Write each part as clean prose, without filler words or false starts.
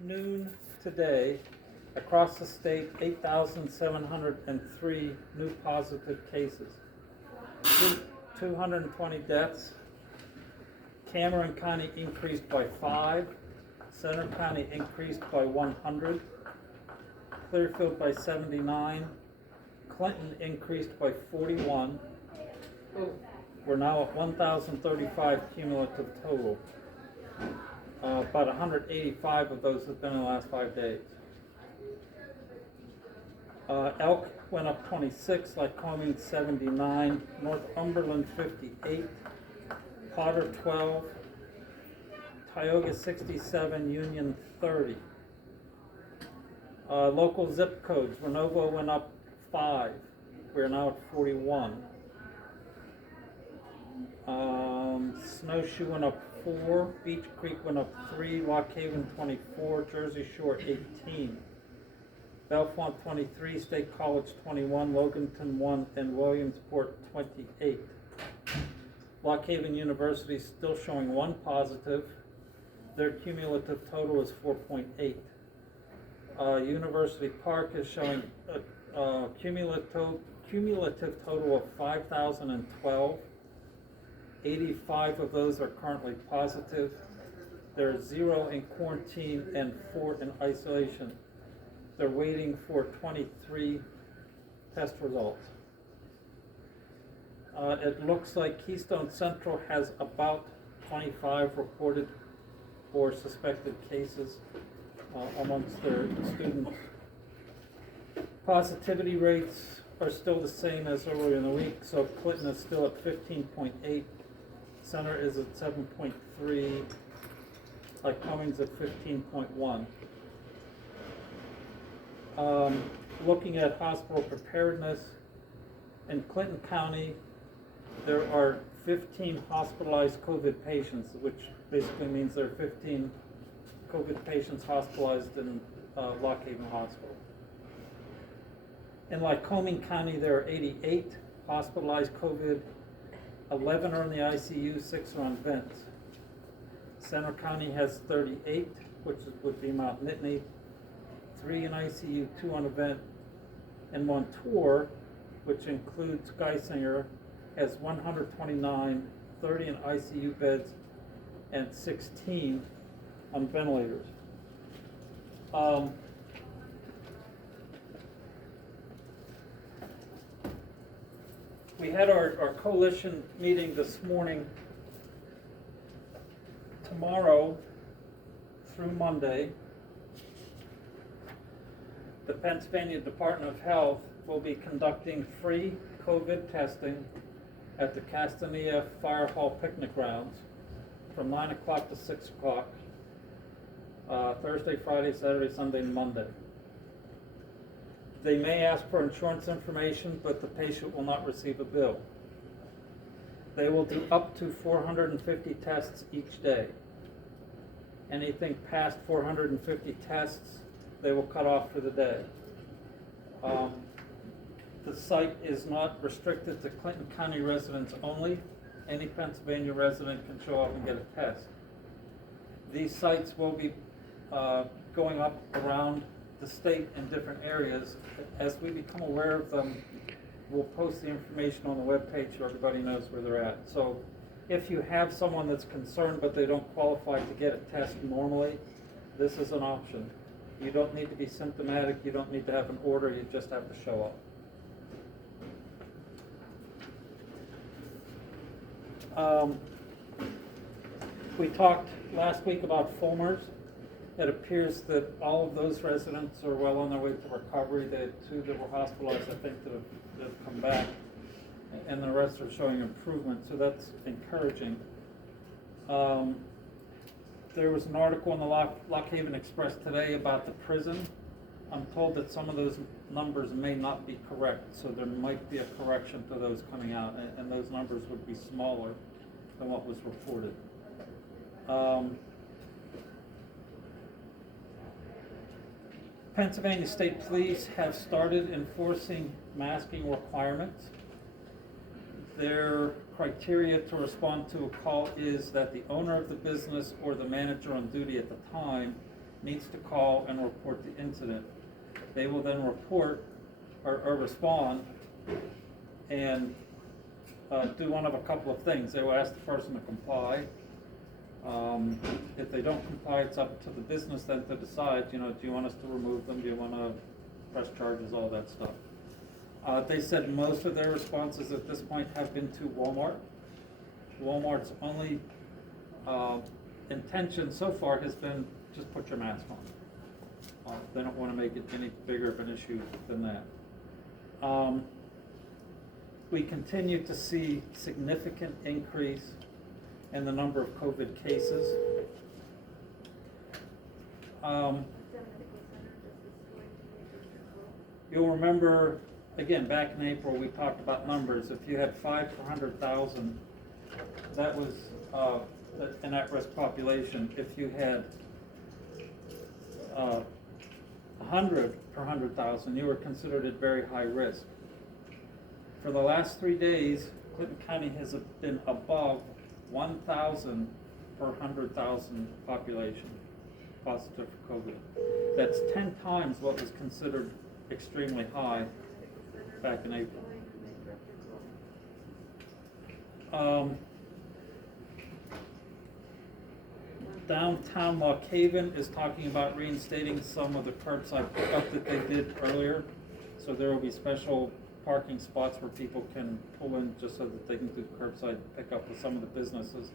Noon today, across the state, 8,703 new positive cases, 220 deaths. Cameron County increased by 5, Center County increased by 100, Clearfield by 79, Clinton increased by 41. We're now at 1,035 cumulative total. About 185 of those have been in the last 5 days. Elk went up 26, Lycoming 79, Northumberland 58, Potter 12, Tioga 67, Union 30. Local zip codes, Renovo went up 5, we're now at 41. Snowshoe went up 4, Beach Creek went up 3, Lock Haven 24, Jersey Shore 18, Bellefonte 23, State College 21, Loganton 1, and Williamsport 28. Lock Haven University is still showing 1 positive. Their cumulative total is 4.8. University Park is showing a cumulative total of 5,012. 85 of those are currently positive. There are 0 in quarantine and 4 in isolation. They're waiting for 23 test results. It looks like Keystone Central has about 25 reported or suspected cases amongst their students. Positivity rates are still the same as earlier in the week, so Clinton is still at 15.8. Center is at 7.3, like Cummings at 15.1. Looking at hospital preparedness, in Clinton County, there are 15 hospitalized COVID patients, which basically means there are 15 COVID patients hospitalized in Lock Haven Hospital. In Lycoming County, there are 88 hospitalized COVID. 11 are in the ICU, 6 are on vents. Center County has 38, which would be Mount Nittany, 3 in ICU, 2 on a vent, and Montour, which includes Geisinger, has 129, 30 in ICU beds, and 16 on ventilators. We had our coalition meeting this morning. Tomorrow through Monday, the Pennsylvania Department of Health will be conducting free COVID testing at the Castania Fire Hall picnic grounds from 9 o'clock to 6 o'clock, Thursday, Friday, Saturday, Sunday, and Monday. They may ask for insurance information, but the patient will not receive a bill. They will do up to 450 tests each day. Anything past 450 tests, they will cut off for the day. The site is not restricted to Clinton County residents only. Any Pennsylvania resident can show up and get a test. These sites will be going up around the state in different areas. As we become aware of them, we'll post the information on the webpage so everybody knows where they're at. So if you have someone that's concerned but they don't qualify to get a test normally, this is an option. You don't need to be symptomatic, you don't need to have an order, you just have to show up. We talked last week about Fulmers. It appears that all of those residents are well on their way to recovery. They had 2 that were hospitalized, I think, that have come back, and the rest are showing improvement, so that's encouraging. There was an article in the Lock Haven Express today about the prison. I'm told that some of those numbers may not be correct, so there might be a correction to those coming out, and those numbers would be smaller than what was reported. Pennsylvania State Police have started enforcing masking requirements. Their criteria to respond to a call is that the owner of the business or the manager on duty at the time needs to call and report the incident. They will then report or respond and do one of a couple of things. They will ask the person to comply. If they don't comply, it's up to the business then to decide, do you want us to remove them? Do you want to press charges, all that stuff. They said most of their responses at this point have been to Walmart. Walmart's only intention so far has been just put your mask on. They don't want to make it any bigger of an issue than that. We continue to see significant increase in the number of COVID cases. You'll remember, again, back in April, we talked about numbers. If you had 5 per 100,000, that was an at-risk population. If you had 100 per 100,000, you were considered at very high risk. For the last 3 days, Clinton County has been above 1,000 per 100,000 population positive for COVID. That's 10 times what was considered extremely high back in April. Downtown Lock Haven is talking about reinstating some of the curbside pickup that they did earlier. So there will be special parking spots where people can pull in just so that they can do curbside pickup with some of the businesses,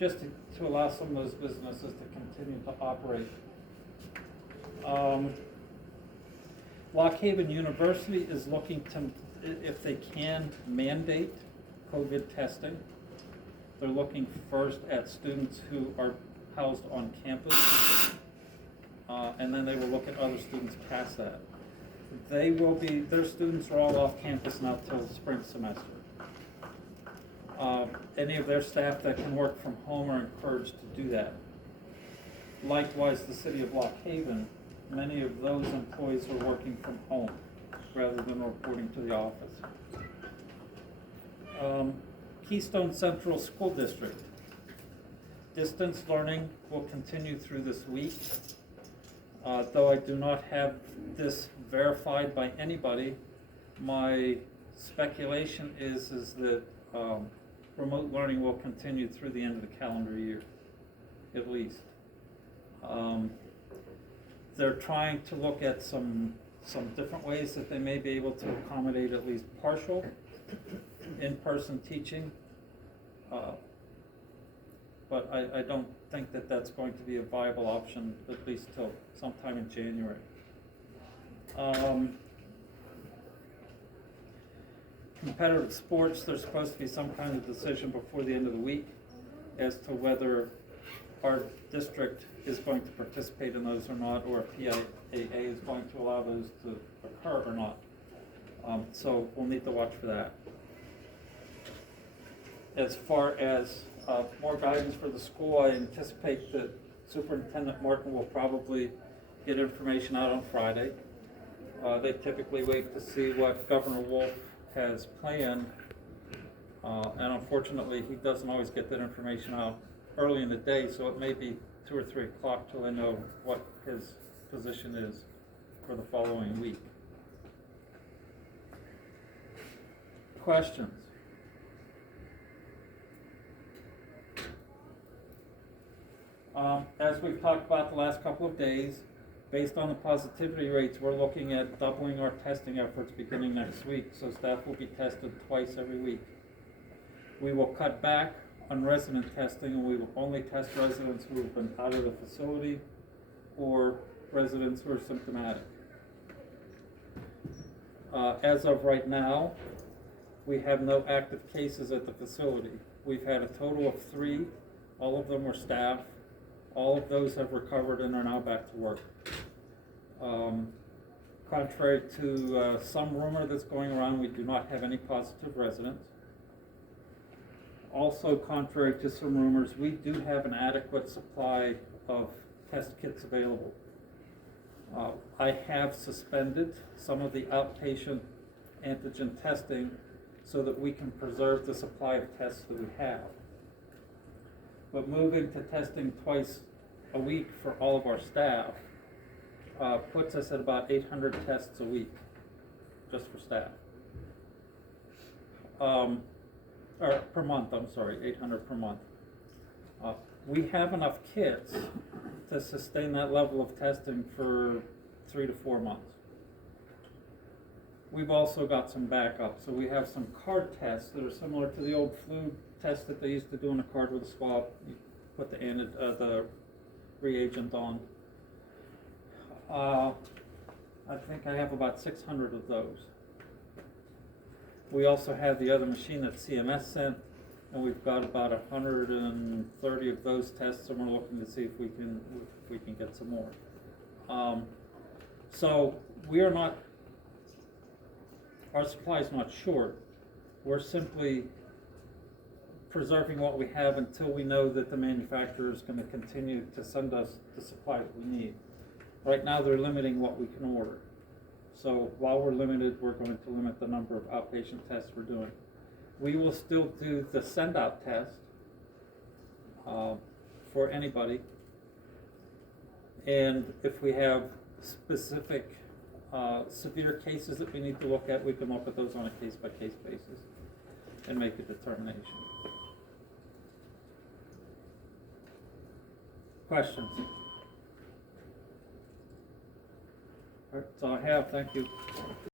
just to allow some of those businesses to continue to operate. Lock Haven University is looking to, if they can, mandate COVID testing. They're looking first at students who are housed on campus, and then they will look at other students past that. Their students are all off campus now till spring semester. Any of their staff that can work from home are encouraged to do that. Likewise, the city of Lock Haven, many of those employees are working from home rather than reporting to the office. Keystone Central School District. Distance learning will continue through this week. Though I do not have this verified by anybody, my speculation is that remote learning will continue through the end of the calendar year, at least. They're trying to look at some different ways that they may be able to accommodate at least partial in-person teaching, but I don't think that that's going to be a viable option, at least till sometime in January. Competitive sports, there's supposed to be some kind of decision before the end of the week as to whether our district is going to participate in those or not, or if PIAA is going to allow those to occur or not. So we'll need to watch for that. As far as more guidance for the school, I anticipate that Superintendent Martin will probably get information out on Friday. They typically wait to see what Governor Wolf has planned, and unfortunately he doesn't always get that information out early in the day, so it may be 2 or 3 o'clock till I know what his position is for the following week. Questions? As we've talked about the last couple of days, based on the positivity rates, we're looking at doubling our testing efforts beginning next week, so staff will be tested twice every week. We will cut back on resident testing, and we will only test residents who have been out of the facility or residents who are symptomatic. As of right now, we have no active cases at the facility. We've had a total of 3, all of them were staff. All of those have recovered and are now back to work. Contrary to some rumor that's going around, we do not have any positive residents. Also, contrary to some rumors, we do have an adequate supply of test kits available. I have suspended some of the outpatient antigen testing so that we can preserve the supply of tests that we have. But moving to testing twice a week for all of our staff puts us at about 800 tests a week, just for staff. Or per month, I'm sorry, 800 per month. We have enough kits to sustain that level of testing for 3 to 4 months. We've also got some backup, so we have some card tests that are similar to the old flu test that they used to do in a card with a swab. You put the reagent on. I think I have about 600 of those. We also have the other machine that CMS sent, and we've got about 130 of those tests, and we're looking to see if we can get some more. So we are not, our supply is not short. We're simply preserving what we have until we know that the manufacturer is going to continue to send us the supply that we need. Right now they're limiting what we can order. So while we're limited, we're going to limit the number of outpatient tests we're doing. We will still do the send-out test for anybody. And if we have specific severe cases that we need to look at, we can look at those on a case-by-case basis and make a determination. Questions? All right, that's all I have. Thank you.